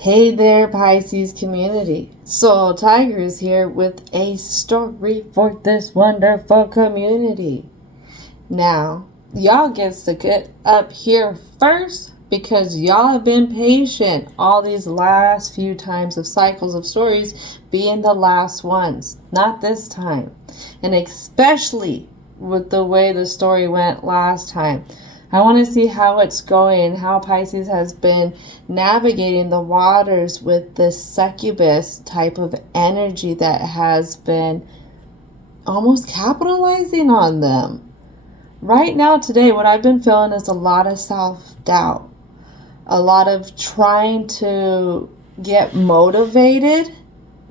Hey there, Pisces community. Soul Tiger is here with a story for this wonderful community. Now, y'all gets to get up here first because y'all have been patient all these last few times of cycles of stories being the last ones. Not this time. And especially with the way the story went last time. I want to see how it's going, how Pisces has been navigating the waters with this succubus type of energy that has been almost capitalizing on them. Right now, today, what I've been feeling is a lot of self-doubt, a lot of trying to get motivated,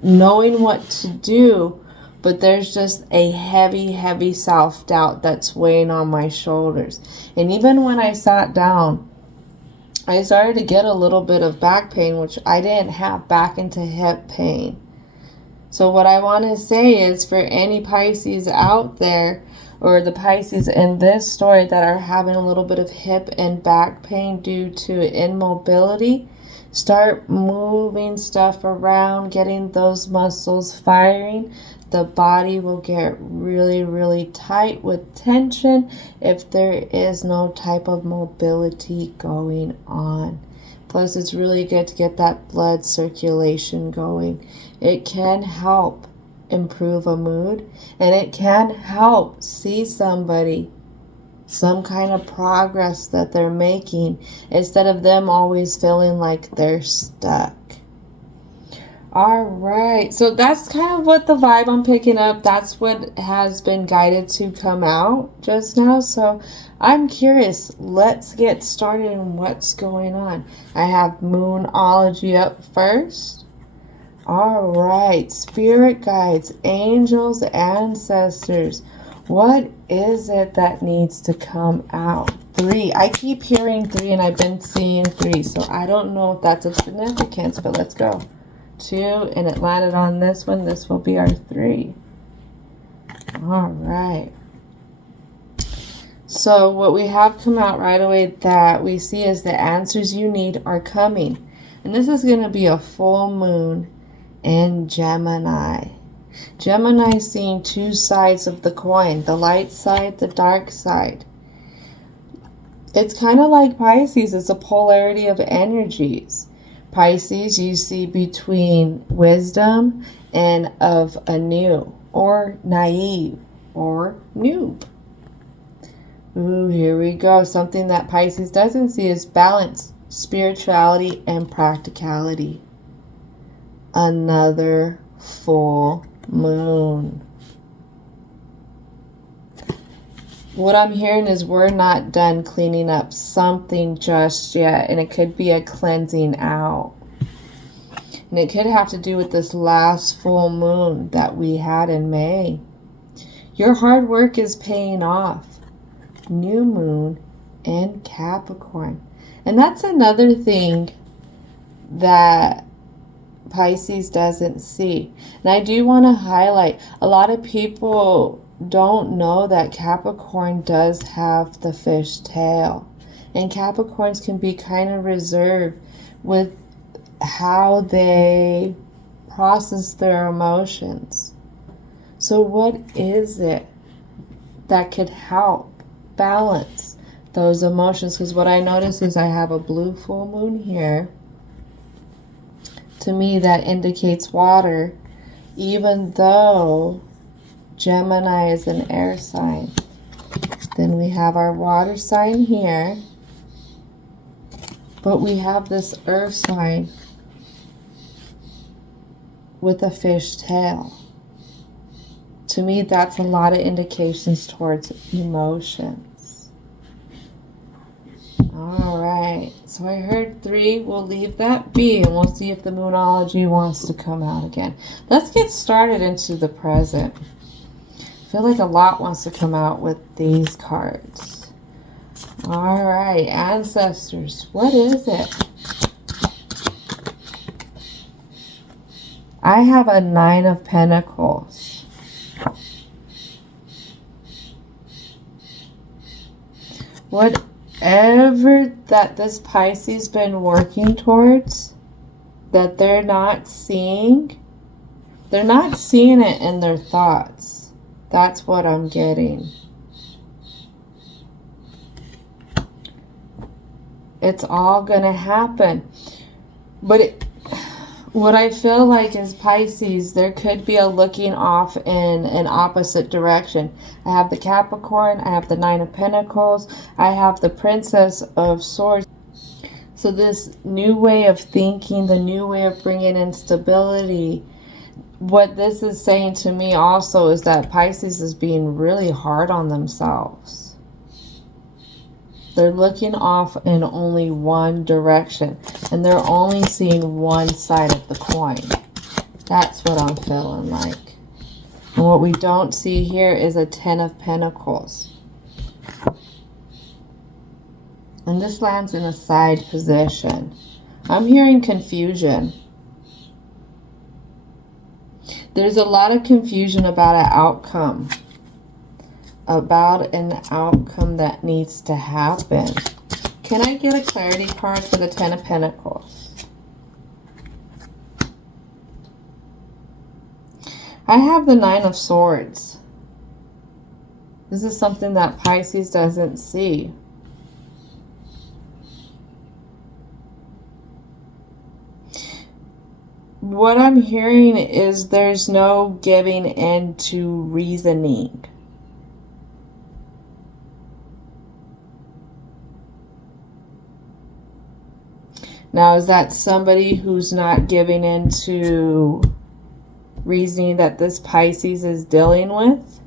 knowing what to do, but there's just a heavy self-doubt that's weighing on my shoulders. And even when I sat down, I started to get a little bit of back pain, which I didn't have, back into hip pain. So what I want to say is, for any Pisces out there, or the Pisces in this story that are having a little bit of hip and back pain due to immobility, start moving stuff around, getting those muscles firing. The body will get really tight with tension if there is no type of mobility going on. Plus, it's really good to get that blood circulation going. It can help improve a mood, and it can help see somebody, some kind of progress that they're making, instead of them always feeling like they're stuck. All right, so that's kind of what the vibe I'm picking up. That's what has been guided to come out just now. So I'm curious. Let's get started on what's going on. I have Moonology up first. All right, spirit guides, angels, ancestors. What is it that needs to come out? 3. I keep hearing 3 and I've been seeing 3. So I don't know if that's a significance, but let's go. 2, and it landed on this one. This will be our 3. All right. So what we have come out right away that we see is the answers you need are coming. And this is going to be a full moon in Gemini. Gemini is seeing two sides of the coin, the light side, the dark side. It's kind of like Pisces. It's a polarity of energies. Pisces, you see between wisdom and of a new, or naive, or noob. Ooh, here we go. Something that Pisces doesn't see is balance, spirituality, and practicality. Another full moon. What I'm hearing is we're not done cleaning up something just yet, and it could be a cleansing out. And it could have to do with this last full moon that we had in May. Your hard work is paying off. New moon in Capricorn. And that's another thing that Pisces doesn't see. And I do want to highlight, a lot of people don't know that Capricorn does have the fish tail. And Capricorns can be kind of reserved with how they process their emotions. So what is it that could help balance those emotions? Because what I notice is I have a blue full moon here. To me, that indicates water, even though Gemini is an air sign. Then we have our water sign here, but we have this earth sign with a fish tail. To me, that's a lot of indications towards emotions. All right, so I heard 3. We'll leave that be, and we'll see if the Moonology wants to come out again. Let's get started into the present. I feel like a lot wants to come out with these cards. All right, ancestors, what is it? I have a 9 of Pentacles. Whatever that this Pisces been working towards, that they're not seeing. They're not seeing it in their thoughts. That's what I'm getting. It's all going to happen. But what I feel like is Pisces, there could be a looking off in an opposite direction. I have the Capricorn, I have the Nine of Pentacles, I have the Princess of Swords. So this new way of thinking, the new way of bringing in stability, what this is saying to me also is that Pisces is being really hard on themselves. They're looking off in only one direction, and they're only seeing one side of the coin. That's what I'm feeling like. And what we don't see here is a Ten of Pentacles. And this lands in a side position. I'm hearing confusion. There's a lot of confusion about an outcome. About an outcome that needs to happen. Can I get a clarity card for the Ten of Pentacles? I have the Nine of Swords. This is something that Pisces doesn't see. What I'm hearing is there's no giving in to reasoning. Now, is that somebody who's not giving in to reasoning that this Pisces is dealing with?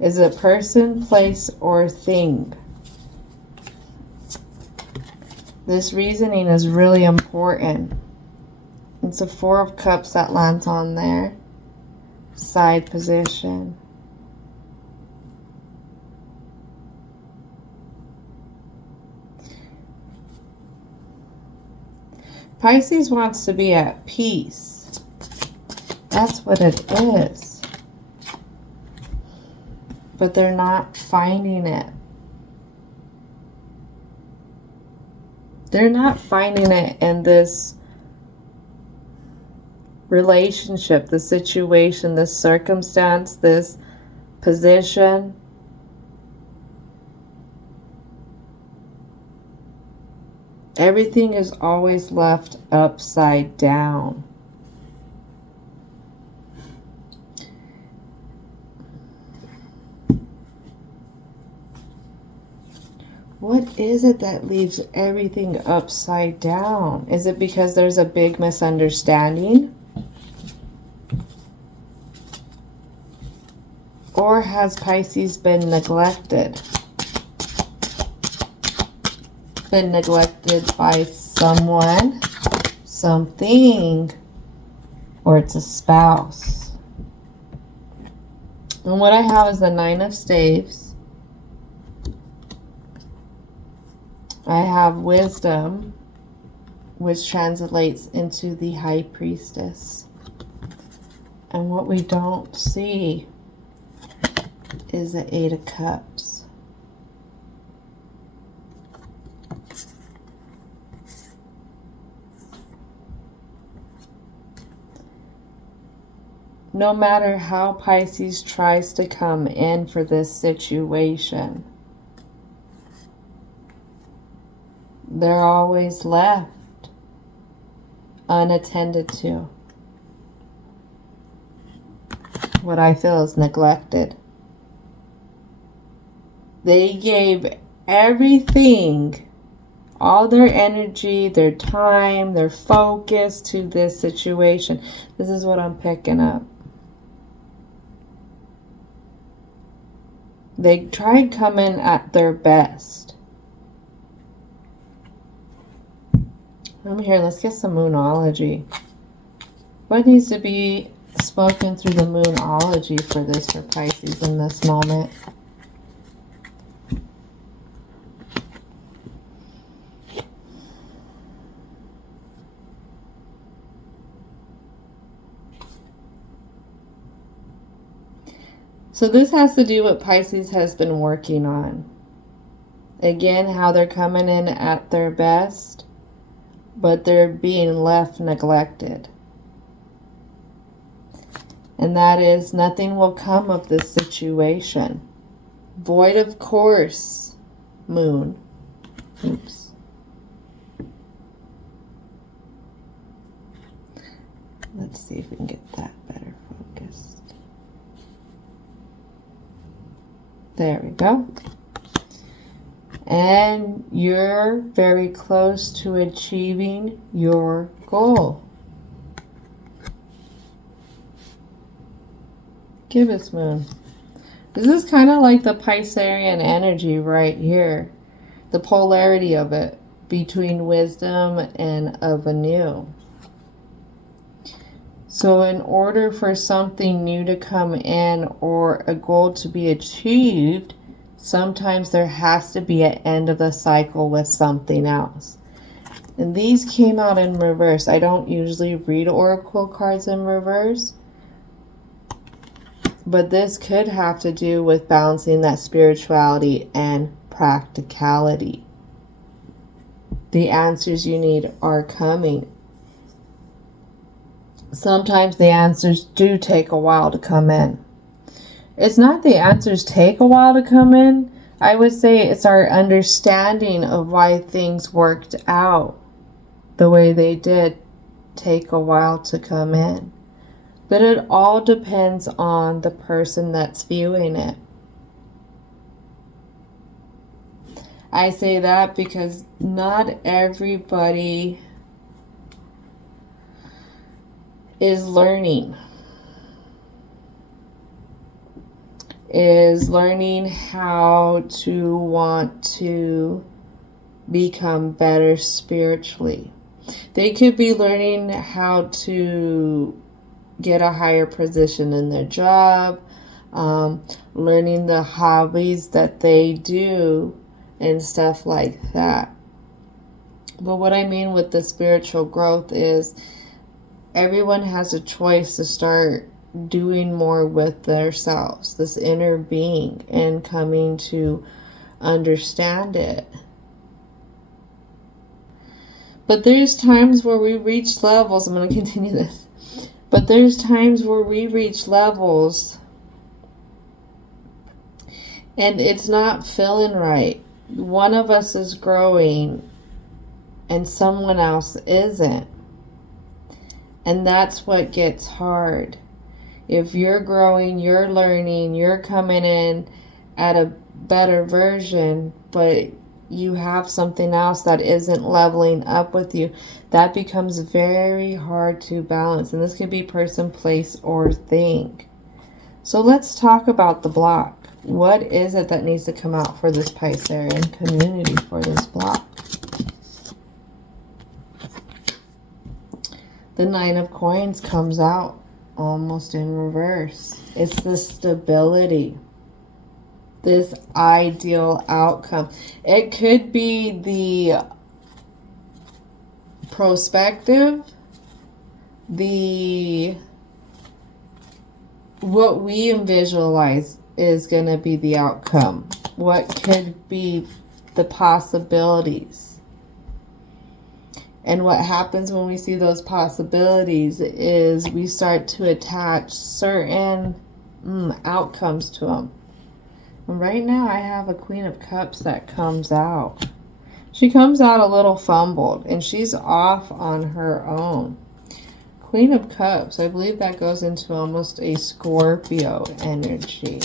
Is it a person, place, or thing? This reasoning is really important. It's a Four of Cups that lands on there. Side position. Pisces wants to be at peace. That's what it is. But they're not finding it. They're not finding it in this relationship, the situation, this circumstance, this position. Everything is always left upside down. What is it that leaves everything upside down? Is it because there's a big misunderstanding? Or has Pisces been neglected? Been neglected by someone, something, or it's a spouse. And what I have is the Nine of Staves. I have Wisdom, which translates into the High Priestess. And what we don't see is the Eight of Cups. No matter how Pisces tries to come in for this situation, they're always left unattended to. What I feel is neglected. They gave everything, all their energy, their time, their focus to this situation. This is what I'm picking up. They tried coming at their best. I'm here. Let's get some Moonology. What needs to be spoken through the Moonology for this for Pisces in this moment? So this has to do what Pisces has been working on. Again, how they're coming in at their best. but they're being left neglected. And that is, nothing will come of this situation. Void of course, Moon. Oops. Let's see if we can get that better focused. There we go. And you're very close to achieving your goal. Give us, Moon. This is kind of like the Piscean energy right here. The polarity of it between wisdom and of anew. So in order for something new to come in or a goal to be achieved, sometimes there has to be an end of the cycle with something else. And these came out in reverse. I don't usually read oracle cards in reverse, but this could have to do with balancing that spirituality and practicality. The answers you need are coming. Sometimes the answers do take a while to come in. It's not the answers take a while to come in. I would say it's our understanding of why things worked out the way they did take a while to come in. But it all depends on the person that's viewing it. I say that because not everybody is learning how to want to become better spiritually. They could be learning how to get a higher position in their job, learning the hobbies that they do and stuff like that. But what I mean with the spiritual growth is everyone has a choice to start doing more with themselves, this inner being, and coming to understand it. But there's times where we reach levels, I'm going to continue this, but there's times where we reach levels and it's not feeling right. One of us is growing and someone else isn't. And that's what gets hard. If you're growing, you're learning, you're coming in at a better version, but you have something else that isn't leveling up with you, that becomes very hard to balance. And this could be person, place, or thing. So let's talk about the block. What is it that needs to come out for this Piscean community for this block? The Nine of Coins comes out almost in reverse. It's the stability. This ideal outcome. It could be the prospective, what we visualize is going to be the outcome. What could be the possibilities. And what happens when we see those possibilities is we start to attach certain outcomes to them. And right now I have a Queen of Cups that comes out. She comes out a little fumbled and she's off on her own. Queen of Cups, I believe that goes into almost a Scorpio energy.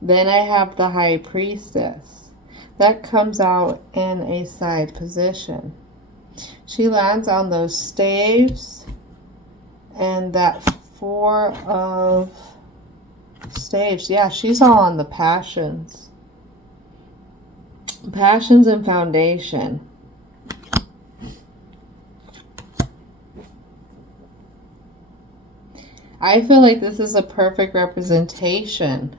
Then I have the High Priestess. That comes out in a side position. She lands on those staves and that Four of Staves. Yeah, she's all on the passions. Passions and foundation. I feel like this is a perfect representation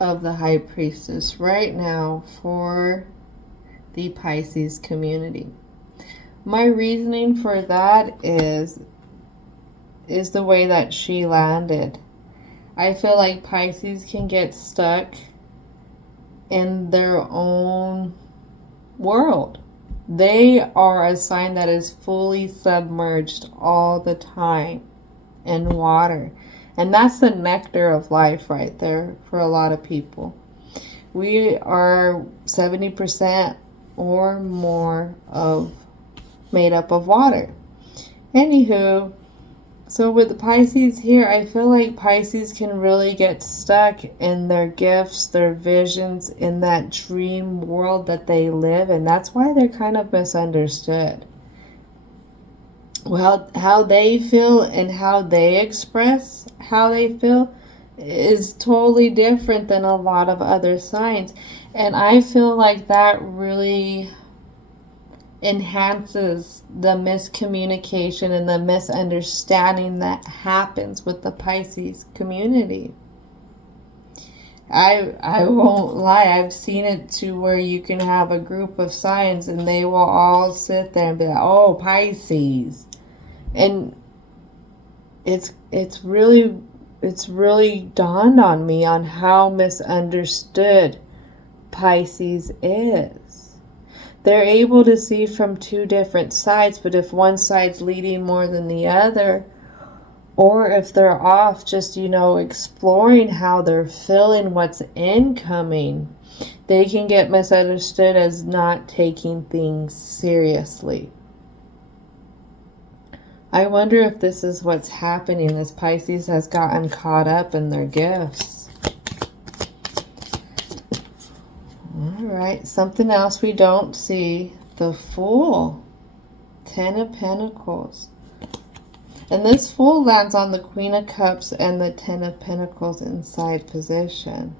of the High Priestess right now for the Pisces community. My reasoning for that is the way that she landed. I feel like Pisces can get stuck in their own world. They are a sign that is fully submerged all the time in water. And that's the nectar of life right there for a lot of people. We are 70% or more of made up of water. Anywho, so with the Pisces here, I feel like Pisces can really get stuck in their gifts, their visions, in that dream world that they live in. That's why they're kind of misunderstood. Well, how they feel and how they express how they feel is totally different than a lot of other signs. And I feel like that really enhances the miscommunication and the misunderstanding that happens with the Pisces community. I won't lie, I've seen it to where you can have a group of signs and they will all sit there and be like, oh, Pisces. And it's really dawned on me on how misunderstood Pisces is. They're able to see from two different sides, but if one side's leading more than the other, or if they're off just, exploring how they're feeling, what's incoming, they can get misunderstood as not taking things seriously. I wonder if this is what's happening. This Pisces has gotten caught up in their gifts. Alright, something else we don't see. The Fool. 10 of Pentacles. And this Fool lands on the Queen of Cups and the 10 of Pentacles in side position.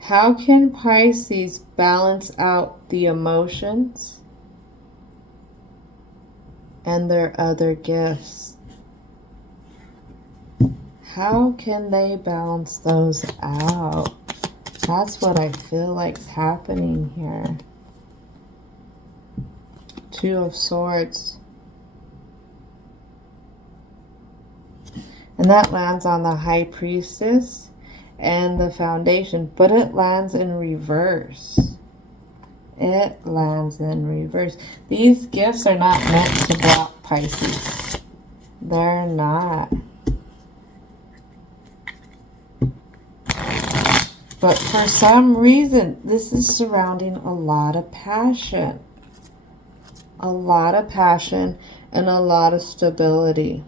How can Pisces balance out the emotions and their other gifts? How can they balance those out? That's what I feel like's happening here. 2 of Swords. And that lands on the High Priestess and the Foundation, but it lands in reverse. It lands in reverse. These gifts are not meant to block Pisces. They're not. But for some reason, this is surrounding a lot of passion. A lot of passion and a lot of stability.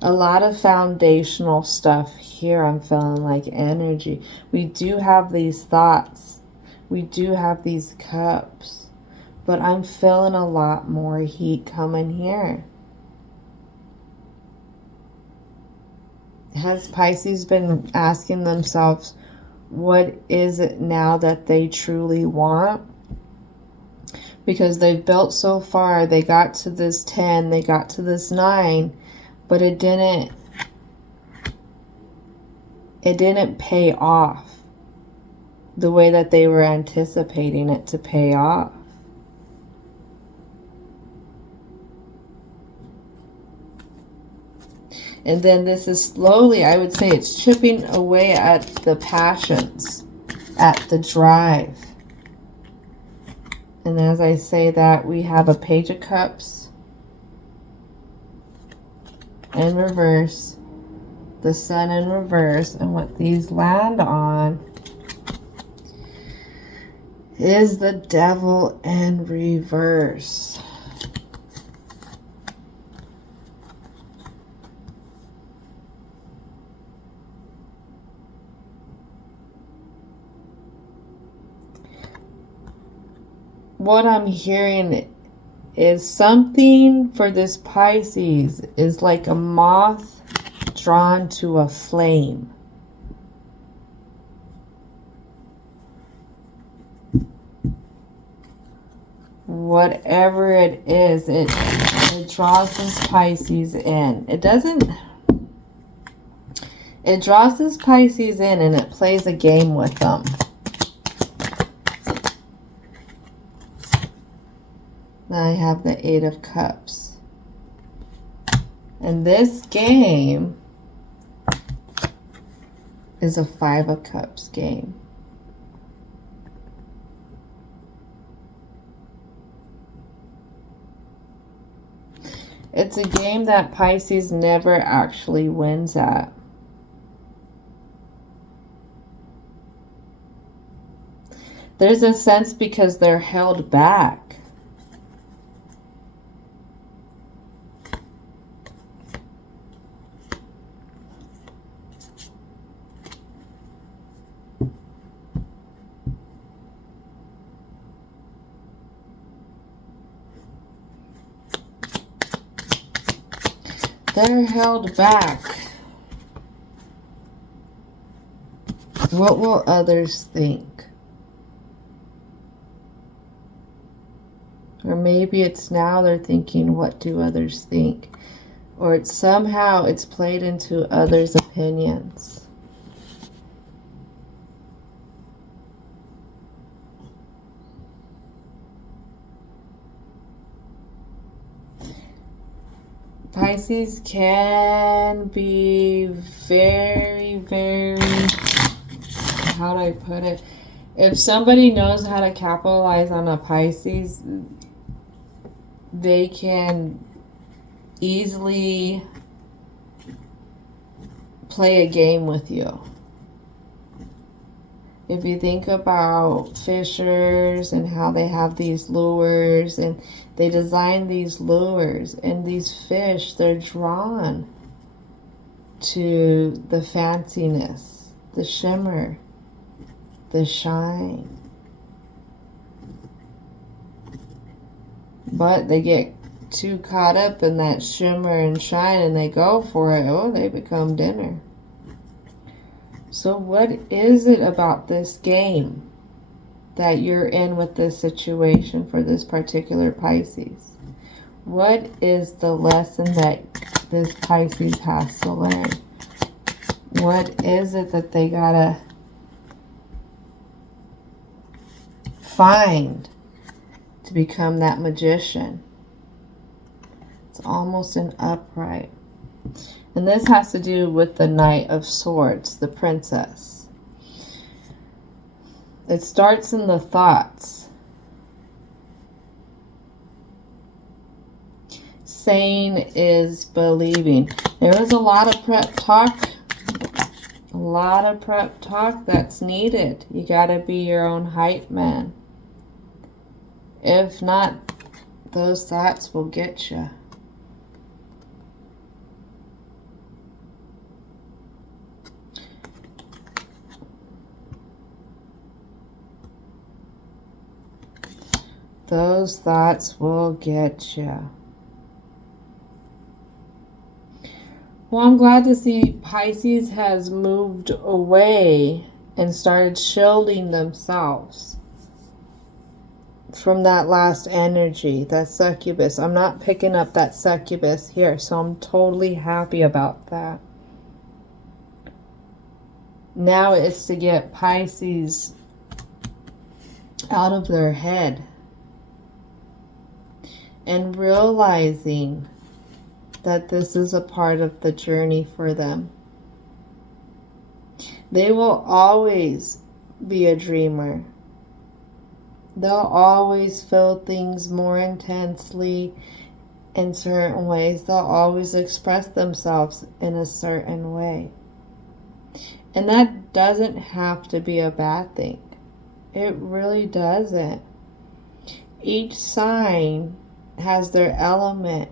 A lot of foundational stuff here. I'm feeling like energy. We do have these thoughts. We do have these cups. But I'm feeling a lot more heat coming here. Has Pisces been asking themselves, what is it now that they truly want? Because they've built so far. They got to this 10, they got to this 9, but it didn't pay off the way that they were anticipating it to pay off. And then this is slowly, I would say it's chipping away at the passions, at the drive. And as I say that, we have a Page of Cups in reverse, the Sun in reverse, and what these land on is the Devil in reverse. What I'm hearing is something for this Pisces is like a moth drawn to a flame. Whatever it is, it draws this Pisces in. It draws this Pisces in and it plays a game with them. Now I have the 8 of Cups. And this game is a Five of Cups game. It's a game that Pisces never actually wins at. There's a sense because they're held back. They're held back. What will others think? Or maybe it's now they're thinking, what do others think? Or it's somehow it's played into others' opinions. Pisces can be very, how do I put it? If somebody knows how to capitalize on a Pisces, they can easily play a game with you. If you think about fishers and how they have these lures and they design these lures, and these fish, they're drawn to the fanciness, the shimmer, the shine. But they get too caught up in that shimmer and shine and they go for it. Oh, they become dinner. So what is it about this game that you're in with this situation for this particular Pisces? What is the lesson that this Pisces has to learn? What is it that they gotta find to become that magician? It's almost an upright. And this has to do with the Knight of Swords, the princess. It starts in the thoughts. Saying is believing. There is a lot of prep talk. A lot of prep talk that's needed. You got to be your own hype man. If not, those thoughts will get you. Those thoughts will get you. Well, I'm glad to see Pisces has moved away and started shielding themselves from that last energy, that succubus. I'm not picking up that succubus here, so I'm totally happy about that. Now it's to get Pisces out of their head and realizing that this is a part of the journey for them. They will always be a dreamer. They'll always feel things more intensely in certain ways. They'll always express themselves in a certain way. And that doesn't have to be a bad thing. It really doesn't. Each sign has their element,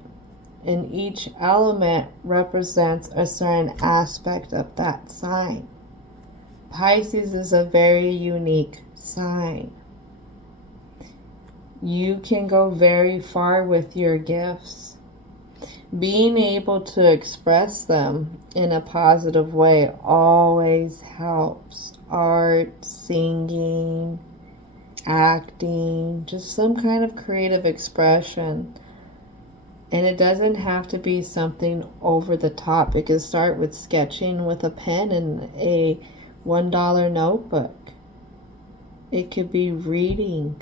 and each element represents a certain aspect of that sign. Pisces is a very unique sign. You can go very far with your gifts. Being able to express them in a positive way always helps. Art, singing, acting, just some kind of creative expression. And it doesn't have to be something over the top. It can start with sketching with a pen and a $1 notebook. It could be reading,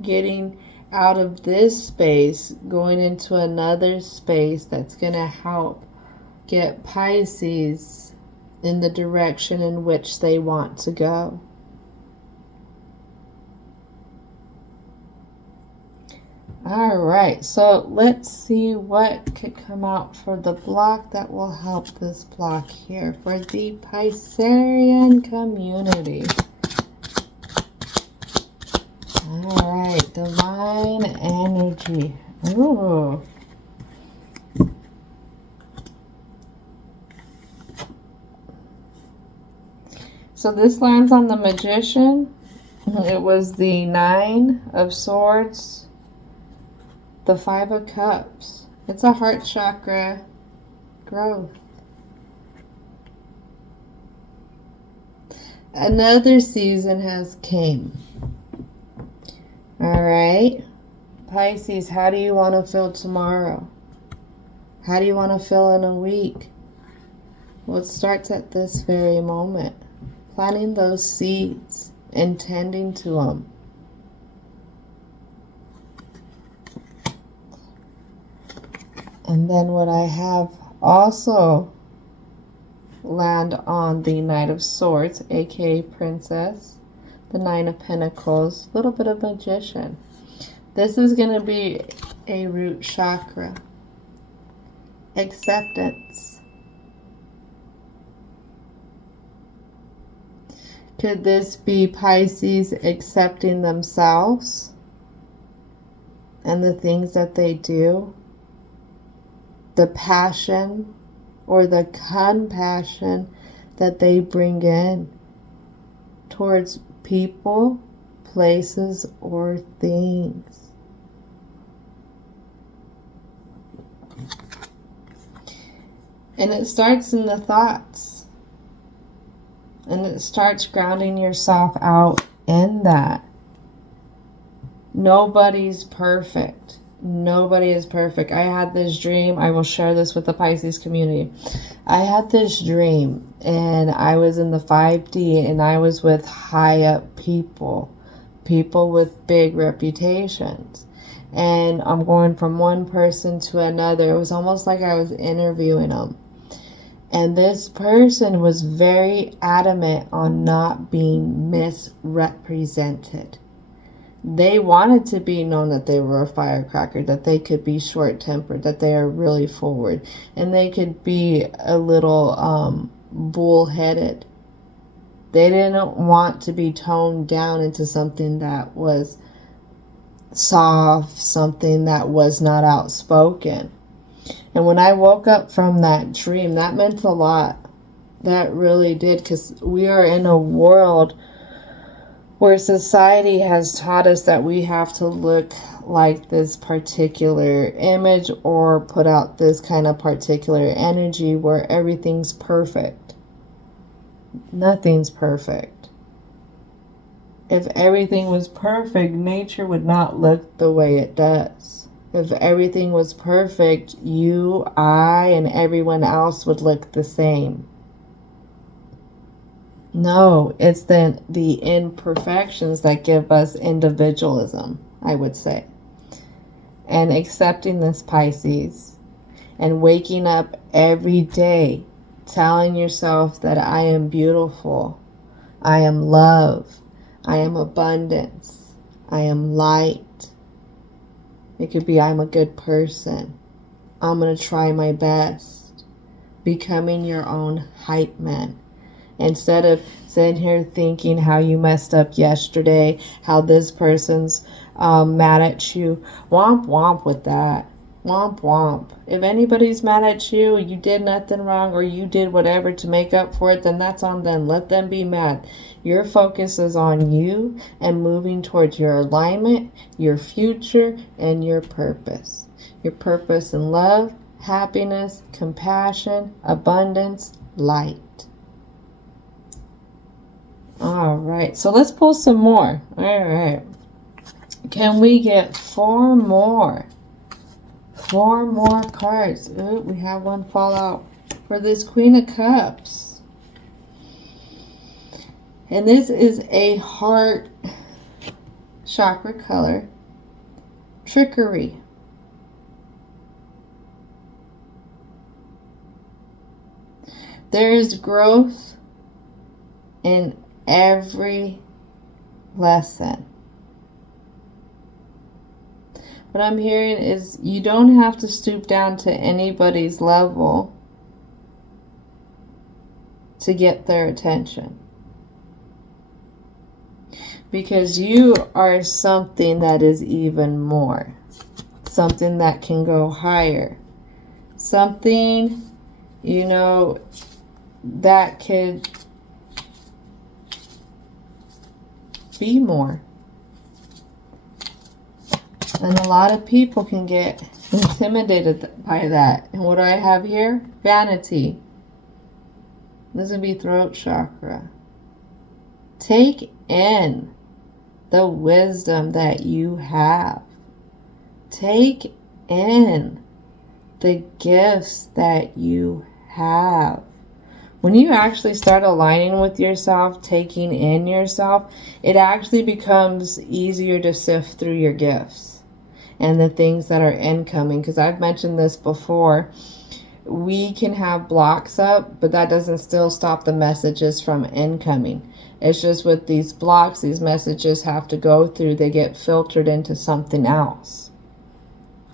getting out of this space, going into another space that's going to help get Pisces in the direction in which they want to go. All right, so let's see what could come out for the block that will help this block here for the Piscean community. All right, divine energy. Ooh. So this lands on the Magician. It was the 9 of Swords, the 5 of Cups. It's a heart chakra growth. Another season has came. All right. Pisces, how do you want to feel tomorrow? How do you want to feel in a week? Well, it starts at this very moment. Planting those seeds and tending to them. And then what I have also land on the Knight of Swords, aka Princess, the 9 of Pentacles, a little bit of Magician. This is going to be a root chakra. Acceptance. Could this be Pisces accepting themselves and the things that they do? The passion or the compassion that they bring in towards people, places, or things. And it starts in the thoughts. And it starts grounding yourself out in that. Nobody's perfect. Nobody is perfect. I had this dream. I will share this with the Pisces community. I had this dream and I was in the 5D and I was with high up people. People with big reputations. And I'm going from one person to another. It was almost like I was interviewing them. And this person was very adamant on not being misrepresented. They wanted to be known that they were a firecracker, that they could be short-tempered, that they are really forward, and they could be a little bull-headed. They didn't want to be toned down into something that was soft, something that was not outspoken. And when I woke up from that dream, that meant a lot. That really did, because we are in a world where society has taught us that we have to look like this particular image or put out this kind of particular energy where everything's perfect. Nothing's perfect. If everything was perfect, nature would not look the way it does. If everything was perfect, you, I, and everyone else would look the same. No, it's the imperfections that give us individualism, I would say. And accepting this, Pisces, and waking up every day telling yourself that I am beautiful, I am love, I am abundance, I am light. It could be I'm a good person. I'm going to try my best. Becoming your own hype man. Instead of sitting here thinking how you messed up yesterday, how this person's mad at you. Womp womp with that. Womp womp. If anybody's mad at you, you did nothing wrong, or you did whatever to make up for it, then that's on them. Let them be mad. Your focus is on you and moving towards your alignment, your future, and your purpose. Your purpose in love, happiness, compassion, abundance, light. All right, so let's pull some more. All right. Can we get 4 more? 4 more cards. Ooh, we have one fall out for this Queen of Cups. And this is a heart chakra color. trickery. There is growth in every lesson. What I'm hearing is you don't have to stoop down to anybody's level to get their attention. Because you are something that is even more. Something that can go higher. Something, you know, that could be more. And a lot of people can get intimidated by that. And what do I have here? Vanity. This would be throat chakra. Take in the wisdom that you have. Take in the gifts that you have. When you actually start aligning with yourself, taking in yourself, it actually becomes easier to sift through your gifts and the things that are incoming. Because I've mentioned this before. We can have blocks up, but that doesn't still stop the messages from incoming. It's just with these blocks, these messages have to go through. They get filtered into something else.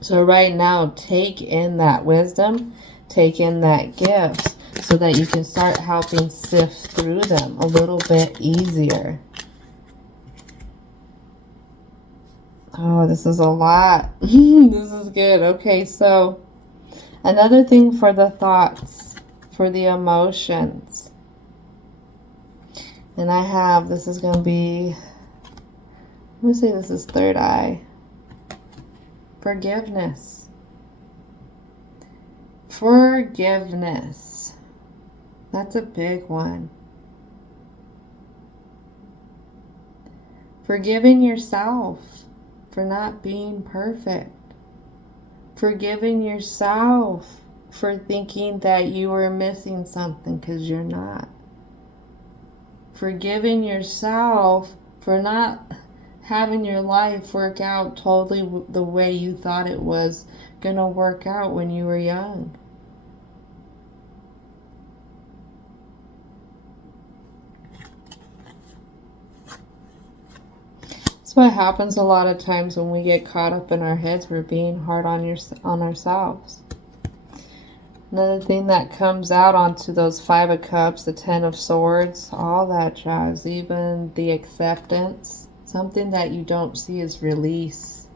So right now, take in that wisdom, take in that gift, so that you can start helping sift through them a little bit easier. Oh, this is a lot. This is good. Okay, so another thing for the thoughts, for the emotions. And I have, this is going to be, I'm going to say this is third eye. Forgiveness. Forgiveness. That's a big one. Forgiving yourself for not being perfect. Forgiving yourself for thinking that you were missing something because you're not. Forgiving yourself for not having your life work out totally the way you thought it was going to work out when you were young. That's what happens a lot of times when we get caught up in our heads. We're being hard on ourselves. Another thing that comes out onto those 5 of Cups, the 10 of Swords, all that jazz, even the acceptance. Something that you don't see is release.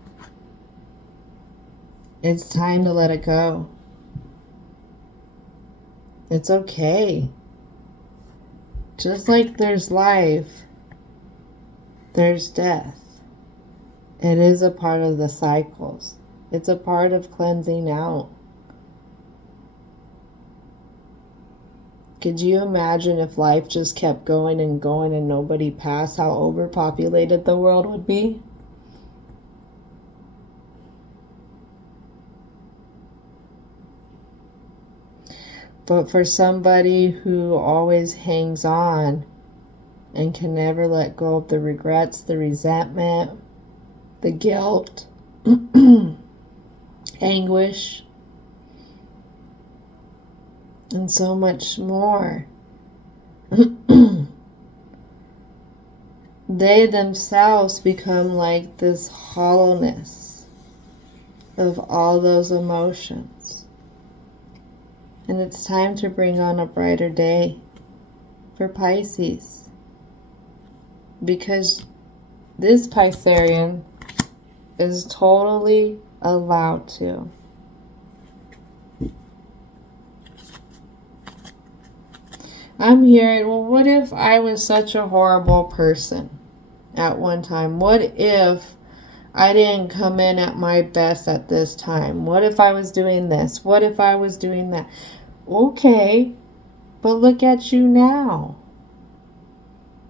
It's time to let it go. It's okay. Just like there's life, there's death. It is a part of the cycles. It's a part of cleansing out. Could you imagine if life just kept going and going and nobody passed, how overpopulated the world would be? But for somebody who always hangs on and can never let go of the regrets, the resentment, the guilt, anguish, and so much more. They themselves become like this hollowness of all those emotions. And it's time to bring on a brighter day for Pisces. Because this Piscean is totally allowed to. I'm hearing, well, what if I was such a horrible person at one time? What if I didn't come in at my best at this time? What if I was doing this? What if I was doing that? Okay, but look at you now.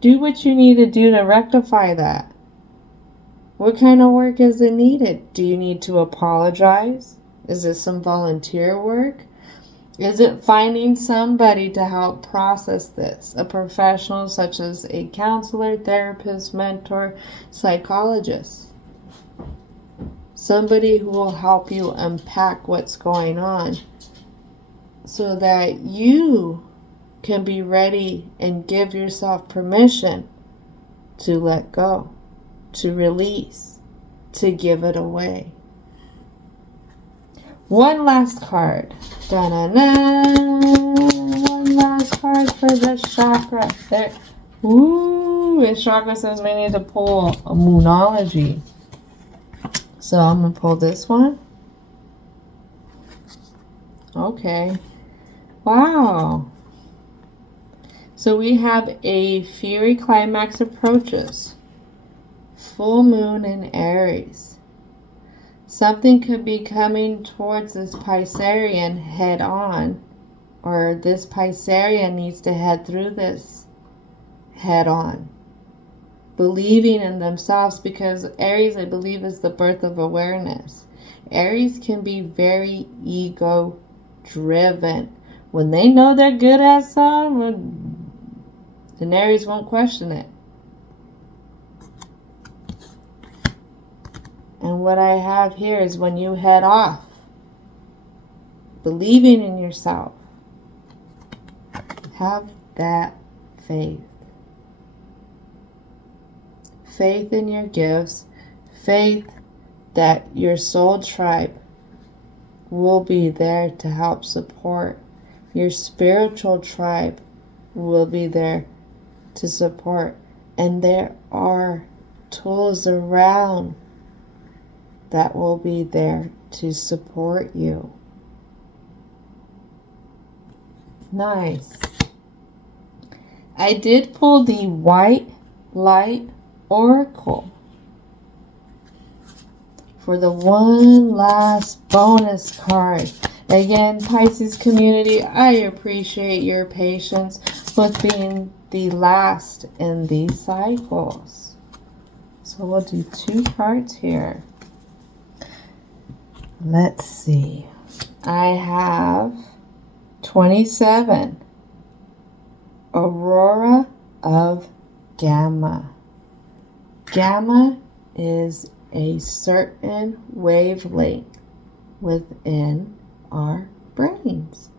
Do what you need to do to rectify that. What kind of work is it needed? Do you need to apologize? Is it some volunteer work? Is it finding somebody to help process this? A professional such as a counselor, therapist, mentor, psychologist. Somebody who will help you unpack what's going on so that you can be ready and give yourself permission to let go, to release, to give it away. One last card. One last card for the chakra. There. Ooh, and chakra says we need to pull a Moonology. So I'm going to pull this one. Okay. Wow. So we have a Fury climax approaches. Full moon in Aries. Something could be coming towards this Piscean head on, or this Piscean needs to head through this head on. Believing in themselves, because Aries, I believe, is the birth of awareness. Aries can be very ego driven. When they know they're good at something, then Aries won't question it. And what I have here is when you head off, believing in yourself, have that faith. Faith in your gifts, faith that your soul tribe will be there to help support. Your spiritual tribe will be there to support. And there are tools around that will be there to support you. Nice. I did pull the White Light Oracle for the one last bonus card. Again, Pisces community, I appreciate your patience with being the last in these cycles. So we'll do 2 cards here. Let's see. I have 27. Aurora of Gamma. Gamma is a certain wavelength within our brains.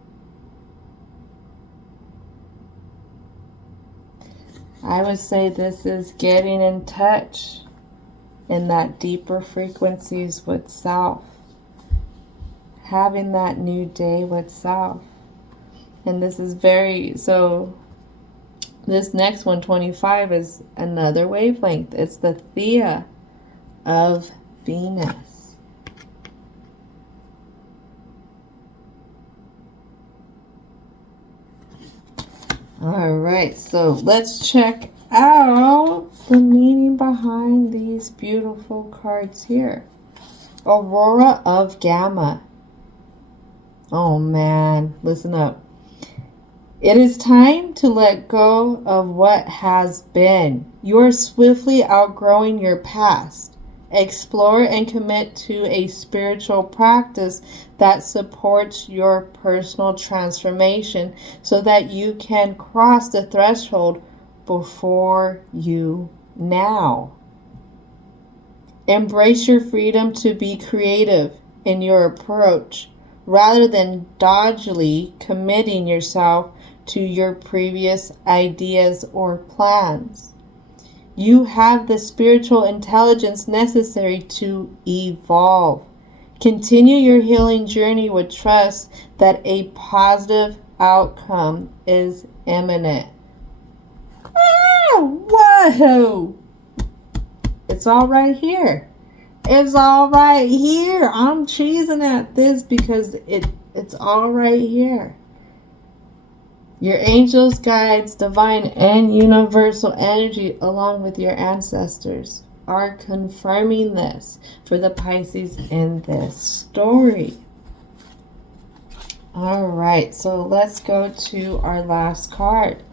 I would say this is getting in touch in that deeper frequencies with self. Having that new day with self. And this is so this next one, 25, is another wavelength. It's the Thea of Venus. All right, so let's check out the meaning behind these beautiful cards here. Aurora of Gamma. Oh man, listen up. It is time to let go of what has been. You are swiftly outgrowing your past. Explore and commit to a spiritual practice that supports your personal transformation so that you can cross the threshold before you now. Embrace your freedom to be creative in your approach rather than doggedly committing yourself to your previous ideas or plans. You have the spiritual intelligence necessary to evolve. Continue your healing journey with trust that a positive outcome is imminent. Whoa! It's all right here. It's all right here. I'm cheesing at this because it's all right here. Your angels, guides, divine, and universal energy, along with your ancestors, are confirming this for the Pisces in this story. All right, so let's go to our last card.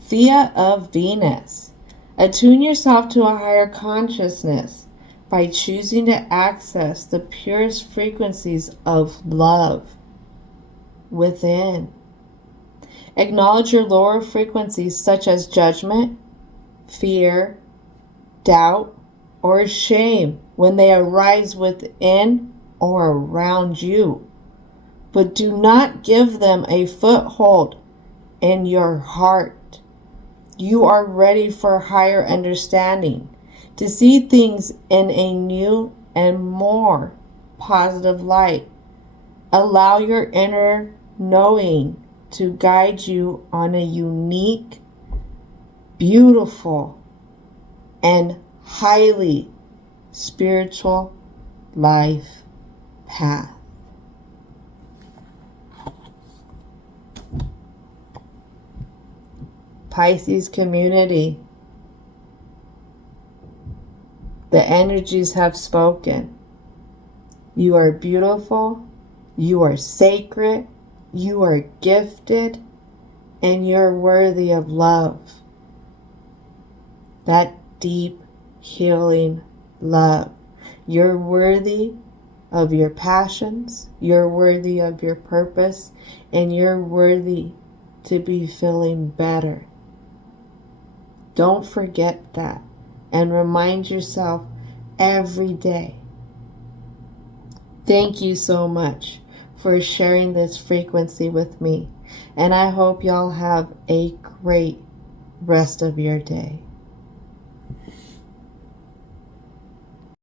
Thea of Venus. Attune yourself to a higher consciousness by choosing to access the purest frequencies of love within. Acknowledge your lower frequencies such as judgment, fear, doubt, or shame when they arise within or around you. But do not give them a foothold in your heart. You are ready for higher understanding, to see things in a new and more positive light. Allow your inner knowing to guide you on a unique, beautiful, and highly spiritual life path. Pisces community, the energies have spoken. You are beautiful, you are sacred, you are gifted, and you're worthy of love. That deep, healing love. You're worthy of your passions, you're worthy of your purpose, and you're worthy to be feeling better. Don't forget that, and remind yourself every day. Thank you so much for sharing this frequency with me, and I hope y'all have a great rest of your day.